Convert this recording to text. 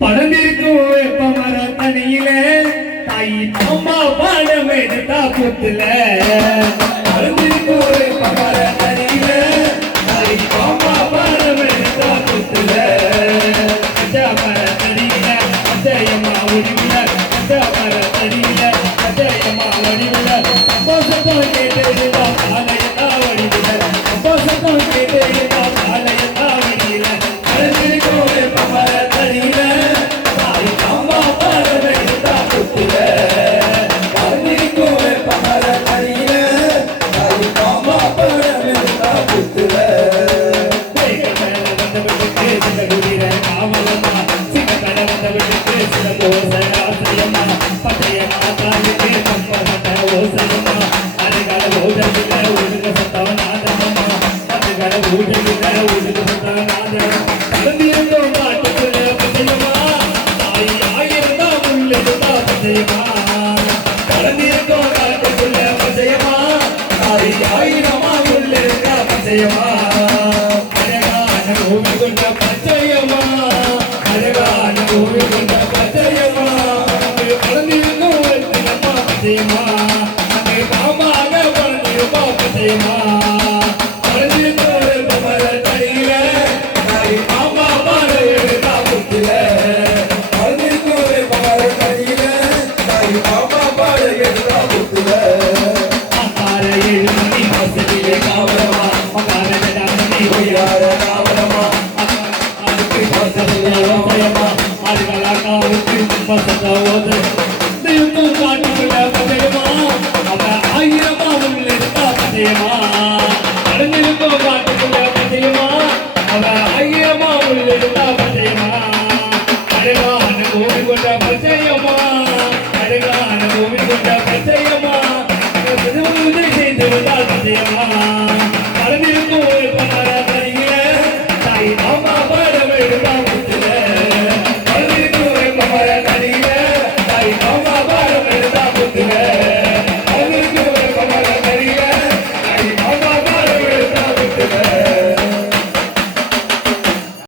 படந்திருக்கும் வெப்பமர தனியில தாய் அம்மா பாடம் எடுத்தா புத்துல படந்திருக்கும் வெப்பமர தனியில தாய் அம்மா பாடம் எடுத்தா புத்துல அஜமர தனியில அஜயமா ஒளிவில அஜமர தனியில அஜயமா ஒளிவில அப்போசத்தம் கேட்டா ஆலயத்தா ஒளிவில அப்போசத்தம் கேட்டா ஆலயத்தா ஒளிவில படந்திருக்கும் வெப்பமர தனியில